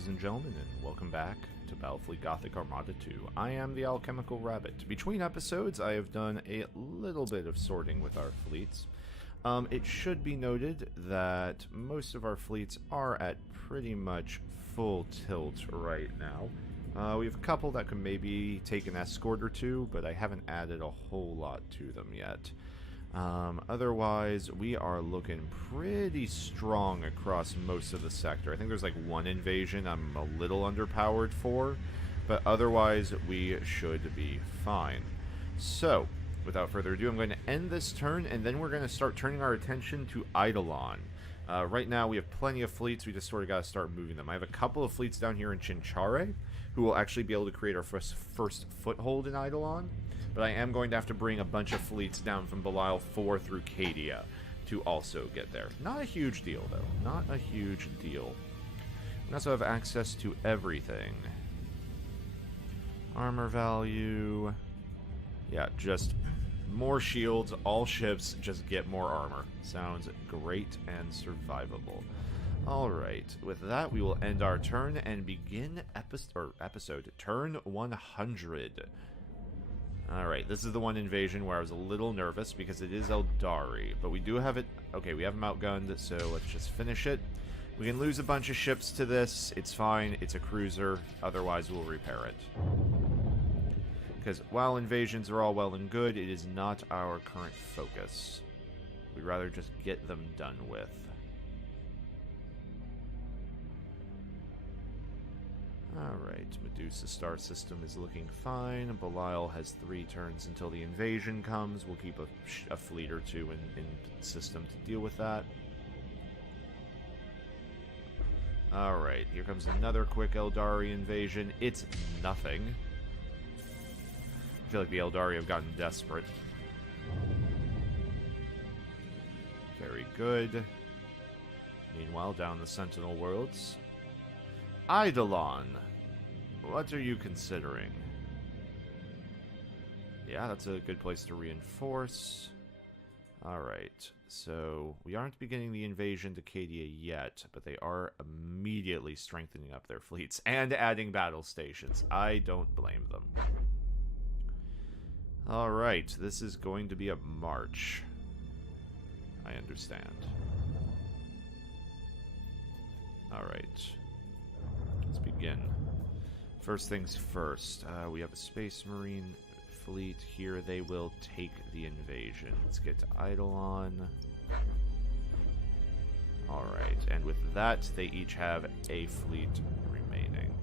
ladies and gentlemen, and welcome back to Battlefleet Gothic Armada 2. I am the Alchemical Rabbit. Between episodes, I have done a little bit of sorting with our fleets. It should be noted that most of our fleets are at pretty much full tilt right now. We have a couple that can maybe take an escort or two, but I haven't added a whole lot to them yet. Otherwise, we are looking pretty strong across most of the sector. I think there's like one invasion I'm a little underpowered for, but otherwise we should be fine. So, without further ado, I'm going to end this turn, and then we're going to start turning our attention to Eidolon. Right now, we have plenty of fleets. We just sort of got to start moving them. I have a couple of fleets down here in Chinchare, who will actually be able to create our first foothold in Eidolon. But I am going to have to bring a bunch of fleets down from Belial 4 through Cadia to also get there. Not a huge deal, though. Not a huge deal. We also have access to everything. Armor value. Yeah, just more shields. All ships just get more armor. Sounds great and survivable. Alright, with that, we will end our turn and begin episode turn 100. Alright, this is the one invasion where I was a little nervous because it is Eldari, but we do have it. Okay, we have them outgunned, so let's just finish it. We can lose a bunch of ships to this. It's fine. It's a cruiser. Otherwise, we'll repair it. Because while invasions are all well and good, it is not our current focus. We'd rather just get them done with. Alright, Medusa star system is looking fine. Belial has 3 turns until the invasion comes. We'll keep a fleet or two in system to deal with that. Alright, here comes another quick Eldari invasion. It's nothing. I feel like the Eldari have gotten desperate. Very good. Meanwhile, down the Sentinel Worlds. Eidolon. What are you considering? Yeah, that's a good place to reinforce. Alright, so we aren't beginning the invasion to Cadia yet, but they are immediately strengthening up their fleets and adding battle stations. I don't blame them. Alright, this is going to be a march. I understand. Alright. Let's begin. First things first, we have a Space Marine fleet here. They will take the invasion. Let's get to Eidolon. Alright, and with that, they each have a fleet remaining.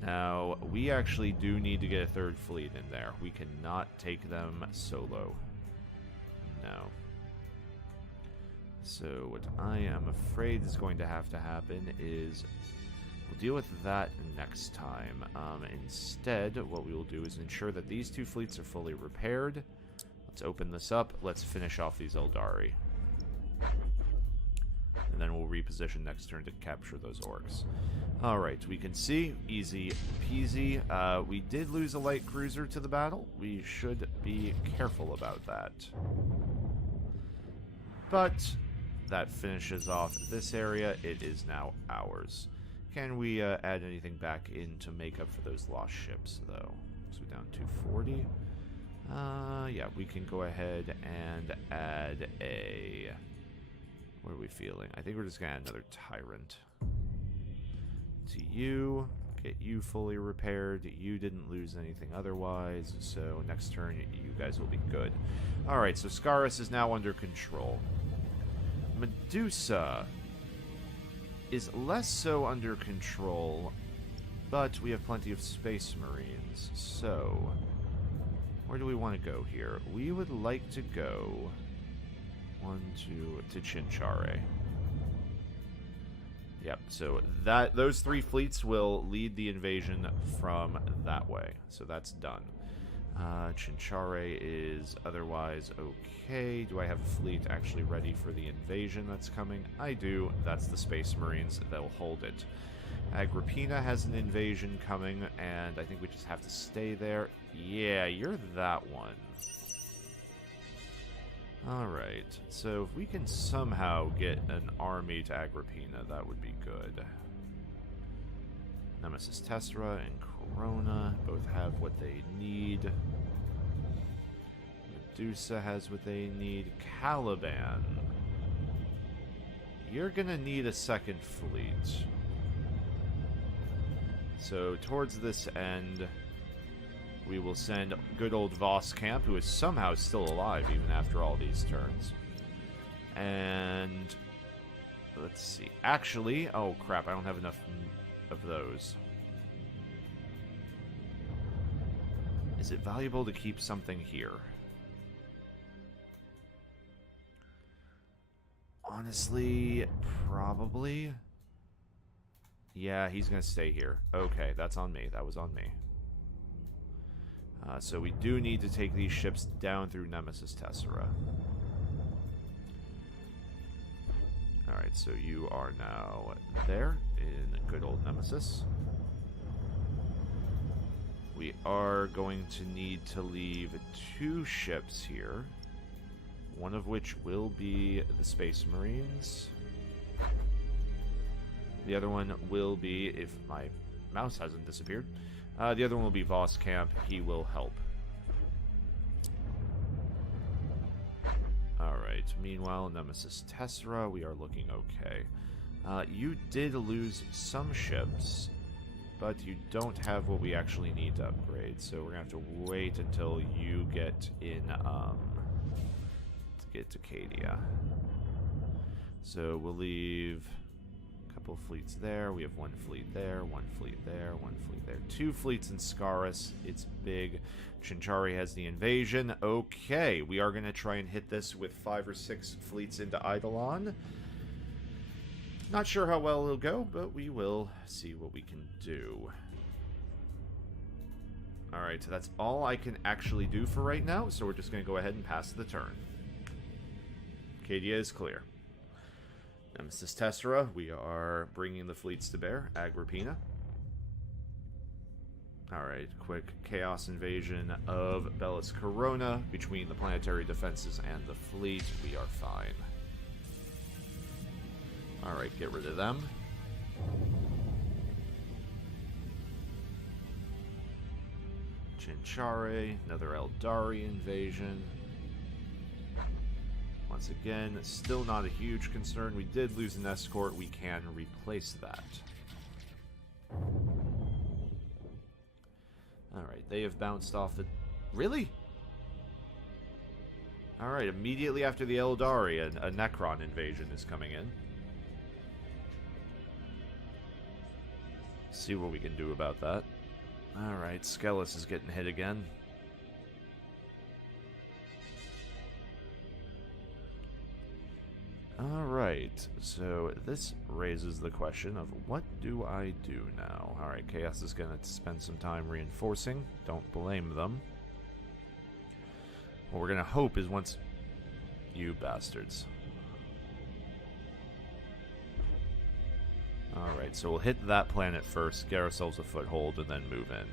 Now, we actually do need to get a 3rd fleet in there. We cannot take them solo. No. So, what I am afraid is going to happen is we'll deal with that next time. Instead, what we will do is ensure that these 2 fleets are fully repaired. Let's open this up. Let's finish off these Eldari. And then we'll reposition next turn to capture those orcs. Alright, we can see. Easy peasy. We did lose a light cruiser to the battle. We should be careful about that. But that finishes off this area. It is now ours. Can we add anything back in to make up for those lost ships, though? So we're down 240. Yeah, we can go ahead and add a... What are we feeling? I think we're just going to add another Tyrant. To you. Get you fully repaired. You didn't lose anything otherwise, so next turn you guys will be good. Alright, so Scarus is now under control. Medusa is less so under control, but we have plenty of Space Marines, so where do we want to go here? We would like to go to Chinchare. Yep, so those 3 fleets will lead the invasion from that way, so that's done. Chinchare is otherwise okay. Do I have a fleet actually ready for the invasion that's coming? I do. That's the Space Marines. They'll hold it. Agrippina has an invasion coming, and I think we just have to stay there. Yeah, you're that one. Alright, so if we can somehow get an army to Agrippina, that would be good. Nemesis Tessera and Corona both have what they need. Medusa has what they need. Caliban, you're gonna need a second fleet. So towards this end, we will send good old Voskamp, who is somehow still alive even after all these turns. And let's see. Actually, oh crap, I don't have enough of those. Is it valuable to keep something here? Honestly, probably. Yeah, he's going to stay here. Okay, that's on me. That was on me. So we do need to take these ships down through Nemesis Tessera. Alright, so you are now there in good old Nemesis. We are going to need to leave 2 ships here. One of which will be the Space Marines. The other one will be, if my mouse hasn't disappeared, the other one will be Voskamp. He will help. Alright, meanwhile, Nemesis Tessera, we are looking okay. You did lose some ships, but you don't have what we actually need to upgrade, so we're going to have to wait until you get in, to get to Cadia. So we'll leave a couple fleets there. We have 1 fleet there, 1 fleet there, 1 fleet there. 2 fleets in Scaris. It's big. Chinchari has the invasion. Okay, we are going to try and hit this with 5 or 6 fleets into Eidolon. Not sure how well it'll go, but we will see what we can do. Alright, so that's all I can actually do for right now, so we're just going to go ahead and pass the turn. Cadia is clear. Nemesis Tessera, we are bringing the fleets to bear. Agrippina. Alright, quick chaos invasion of Bellis Corona between the planetary defenses and the fleet. We are fine. Alright, get rid of them. Chinchare, another Eldari invasion. Once again, still not a huge concern. We did lose an escort. We can replace that. Alright, they have bounced off the... Really? Alright, immediately after the Eldari, a Necron invasion is coming in. See what we can do about that. Alright, Skelos is getting hit again. Alright, so this raises the question of what do I do now? Alright, Chaos is going to spend some time reinforcing. Don't blame them. What we're going to hope is once... You bastards. Alright, so we'll hit that planet first, get ourselves a foothold, and then move in.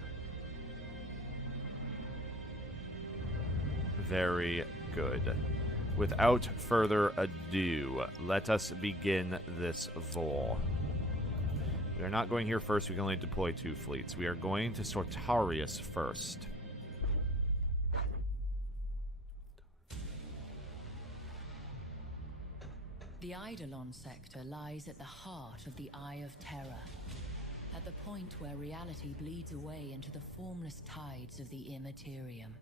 Very good. Without further ado, let us begin this vol. We are not going here first, we can only deploy 2 fleets. We are going to Sortarius first. The Eidolon sector lies at the heart of the Eye of Terror, at the point where reality bleeds away into the formless tides of the Immaterium.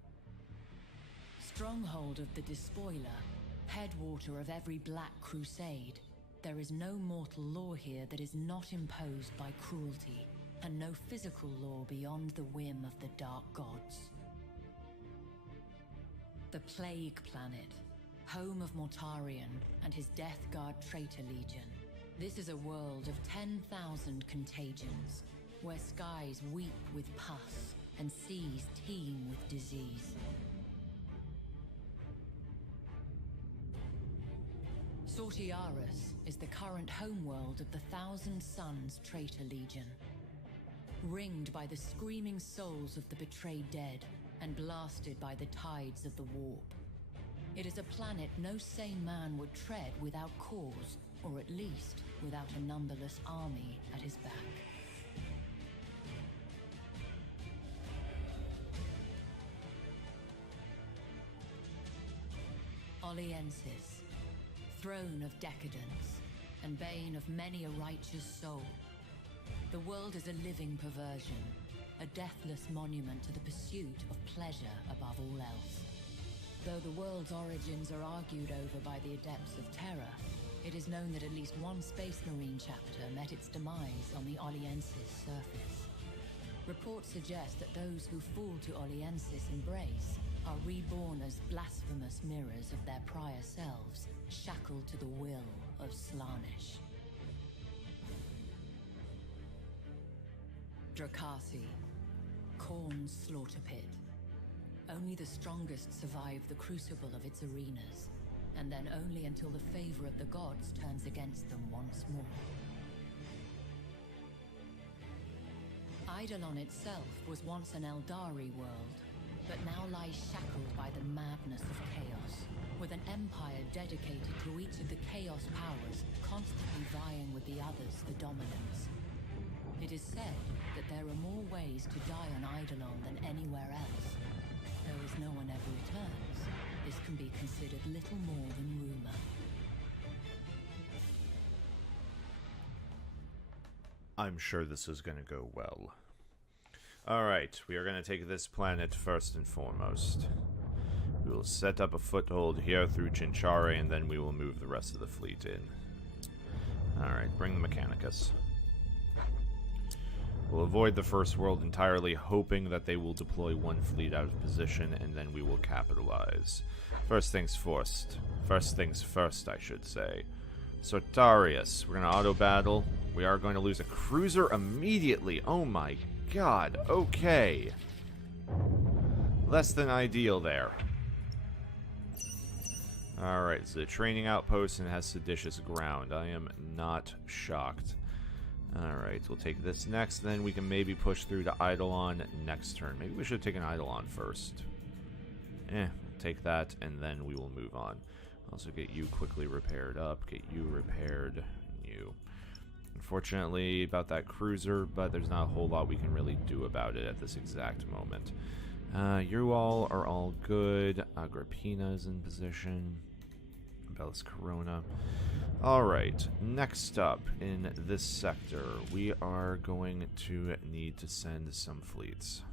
Stronghold of the Despoiler, headwater of every Black Crusade, there is no mortal law here that is not imposed by cruelty, and no physical law beyond the whim of the Dark Gods. The Plague Planet, home of Mortarion and his Death Guard traitor legion. This is a world of 10,000 contagions, where skies weep with pus and seas teem with disease. Sortiaris is the current homeworld of the Thousand Suns traitor legion. Ringed by the screaming souls of the betrayed dead and blasted by the tides of the warp. It is a planet no sane man would tread without cause, or at least without a numberless army at his back. Oliensis, throne of decadence, and bane of many a righteous soul. The world is a living perversion, a deathless monument to the pursuit of pleasure above all else. Though the world's origins are argued over by the adepts of terror, it is known that at least one Space Marine chapter met its demise on the Oliensis surface. Reports suggest that those who fall to Oliensis' embrace are reborn as blasphemous mirrors of their prior selves, shackled to the will of Slaanesh. Drakasi, Khorne's slaughter pit. Only the strongest survive the crucible of its arenas, and then only until the favor of the gods turns against them once more. Eidolon itself was once an Eldari world, but now lies shackled by the madness of chaos, with an empire dedicated to each of the chaos powers constantly vying with the others for dominance. It is said that there are more ways to die on Eidolon than anywhere else. Though as no one ever returns, this can be considered little more than rumor. I'm sure this is going to go well. Alright, we are going to take this planet first and foremost. We will set up a foothold here through Chinchare, and then we will move the rest of the fleet in. Alright, bring the Mechanicus. We'll avoid the First World entirely, hoping that they will deploy one fleet out of position, and then we will capitalize. First things first. First things first, I should say. Sortarius. We're going to auto-battle. We are going to lose a cruiser immediately. Oh my god. Okay. Less than ideal there. Alright, so the training outpost and has seditious ground. I am not shocked. Alright, we'll take this next, then we can maybe push through to Eidolon next turn. Maybe we should take an Eidolon first. We'll take that, and then we will move on. Also get you quickly repaired up, get you repaired, you. Unfortunately, about that cruiser, but there's not a whole lot we can really do about it at this exact moment. You all are all good. Agrippina's in position. Bellus Corona. Alright, next up in this sector, we are going to need to send some fleets.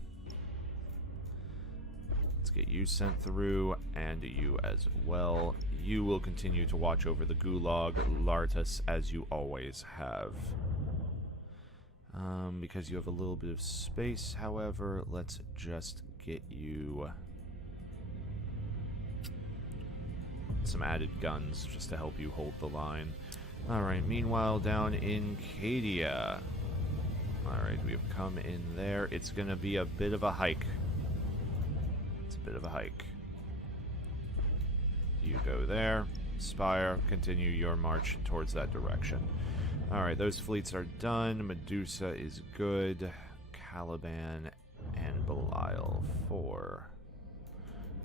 Let's get you sent through, and you as well. You will continue to watch over the Gulag, Lartus, as you always have. Because you have a little bit of space, however, let's just get you some added guns just to help you hold the line. Alright, meanwhile, down in Cadia. Alright, we have come in there. It's going to be a bit of a hike. It's a bit of a hike. You go there. Spire, continue your march towards that direction. Alright, those fleets are done. Medusa is good. Caliban and Belial 4.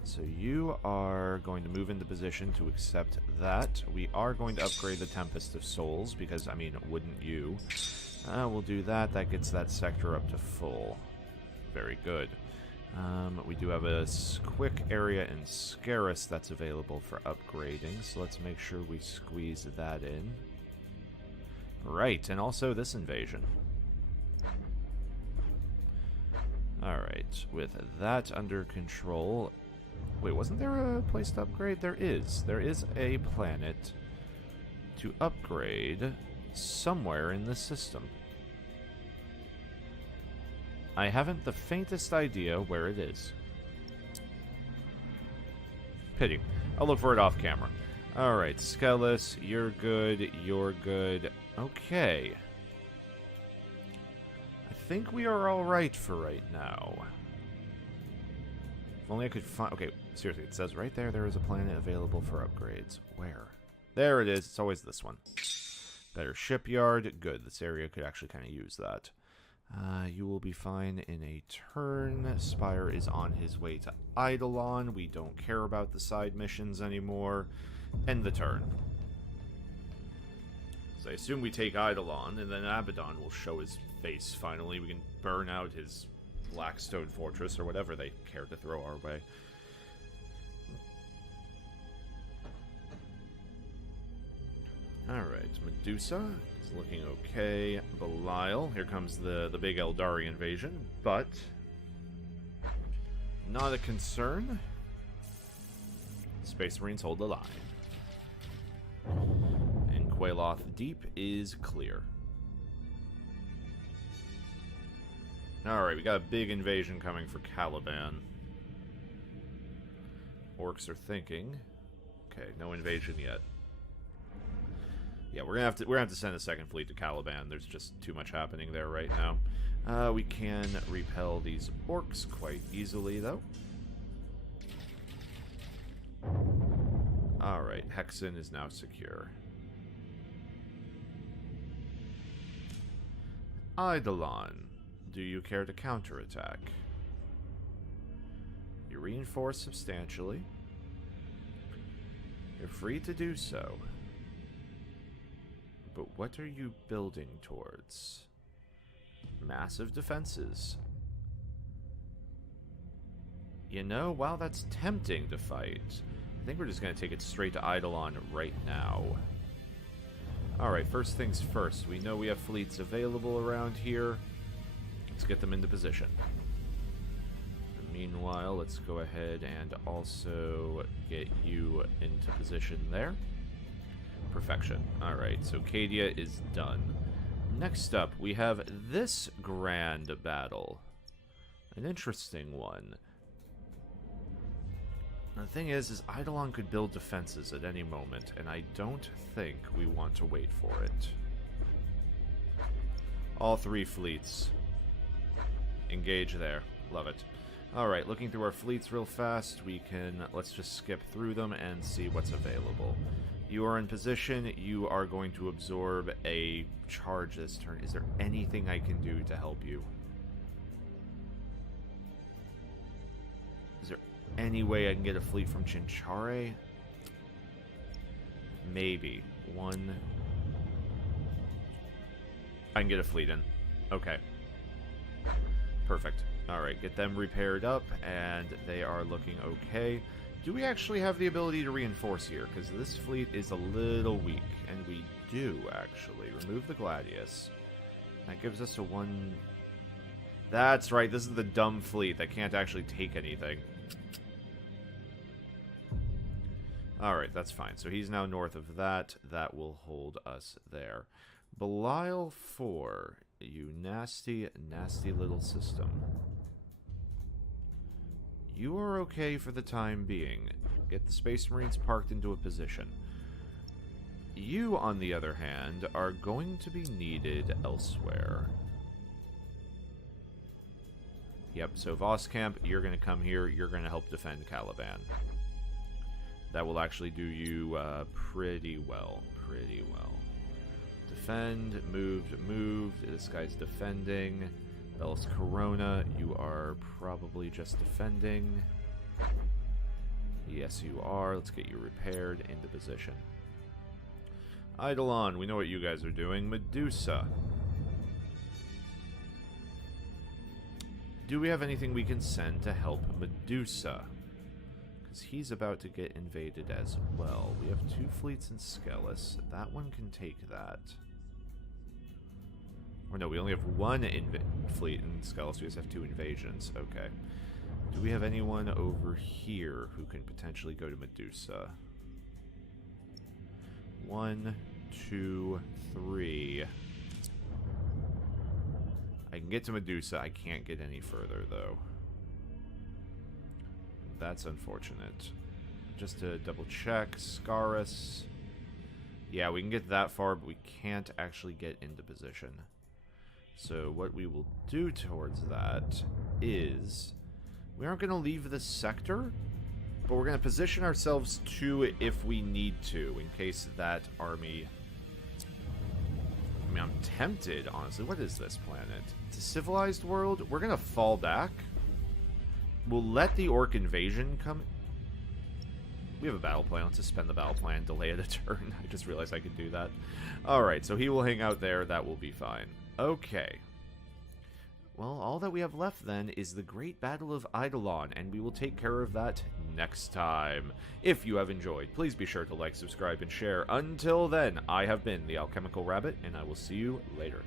So you are going to move into position to accept that. We are going to upgrade the Tempest of Souls, because, I mean, wouldn't you? We'll do that. That gets that sector up to full. Very good. We do have a quick area in Scarus that's available for upgrading, so let's make sure we squeeze that in. Right, and also this invasion. Alright, with that under control... Wait, wasn't there a place to upgrade? There is. There is a planet to upgrade somewhere in the system. I haven't the faintest idea where it is. Pity. I'll look for it off camera. Alright, Skellis, you're good, you're good. Okay. I think we are alright for right now. If only I could find... Okay, seriously, it says right there is a planet available for upgrades. Where? There it is. It's always this one. Better shipyard. Good. This area could actually kind of use that. You will be fine in a turn. Spire is on his way to Eidolon. We don't care about the side missions anymore. End the turn. So I assume we take Eidolon, and then Abaddon will show his face finally. We can burn out his Blackstone Fortress, or whatever they care to throw our way. Alright, Medusa is looking okay. Belial, here comes the big Eldari invasion, but not a concern. Space Marines hold the line. And Quailoth Deep is clear. Alright, we got a big invasion coming for Caliban. Orcs are thinking. Okay, no invasion yet. Yeah, we're gonna have to send a second fleet to Caliban. There's just too much happening there right now. We can repel these orcs quite easily, though. Alright, Hexen is now secure. Eidolon, do you care to counterattack? You reinforce substantially. You're free to do so. But what are you building towards? Massive defenses. You know, while that's tempting to fight, I think we're just going to take it straight to Eidolon right now. Alright, first things first. We know we have fleets available around here. Let's get them into position. Meanwhile, let's go ahead and also get you into position there. Perfection. Alright, so Cadia is done. Next up, we have this grand battle. An interesting one. The thing is Eidolon could build defenses at any moment, and I don't think we want to wait for it. All three fleets. Engage there. Love it. Alright, looking through our fleets real fast, let's just skip through them and see what's available. You are in position, you are going to absorb a charge this turn. Is there anything I can do to help you? Is there any way I can get a fleet from Chinchare? Maybe. I can get a fleet in. Okay. Perfect. Alright, get them repaired up, and they are looking okay. Do we actually have the ability to reinforce here? Because this fleet is a little weak, and we do, actually. Remove the Gladius. That gives us a 1... That's right, this is the dumb fleet that can't actually take anything. Alright, that's fine. So he's now north of that. That will hold us there. Belial 4, you nasty, nasty little system. You are okay for the time being. Get the Space Marines parked into a position. You, on the other hand, are going to be needed elsewhere. Yep, so Voskamp, you're going to come here. You're going to help defend Caliban. That will actually do you pretty well. Pretty well. Defend, moved. This guy's defending. Bellis Corona, you are probably just defending. Yes, you are. Let's get you repaired into position. Eidolon, we know what you guys are doing. Medusa. Do we have anything we can send to help Medusa? Because he's about to get invaded as well. We have 2 fleets in Skelis. That one can take that. Or no, we only have 1 fleet in Skelis. We just have 2 invasions. Okay. Do we have anyone over here who can potentially go to Medusa? 1, 2, 3. I can get to Medusa. I can't get any further, though. That's unfortunate. Just to double check, Scaris. Yeah, we can get that far, but we can't actually get into position. So what we will do towards that is we aren't going to leave this sector, but we're going to position ourselves to if we need to, in case that army... I mean, I'm tempted, honestly. What is this planet? It's a civilized world. We're going to fall back. We'll let the orc invasion come... We have a battle plan. Let's suspend the battle plan. Delay it a turn. I just realized I could do that. Alright, so he will hang out there. That will be fine. Okay. well, all that we have left then is the Great Battle of Eidolon, and we will take care of that next time. If you have enjoyed, please be sure to like, subscribe, and share. Until then, I have been the Alchemical Rabbit, and I will see you later.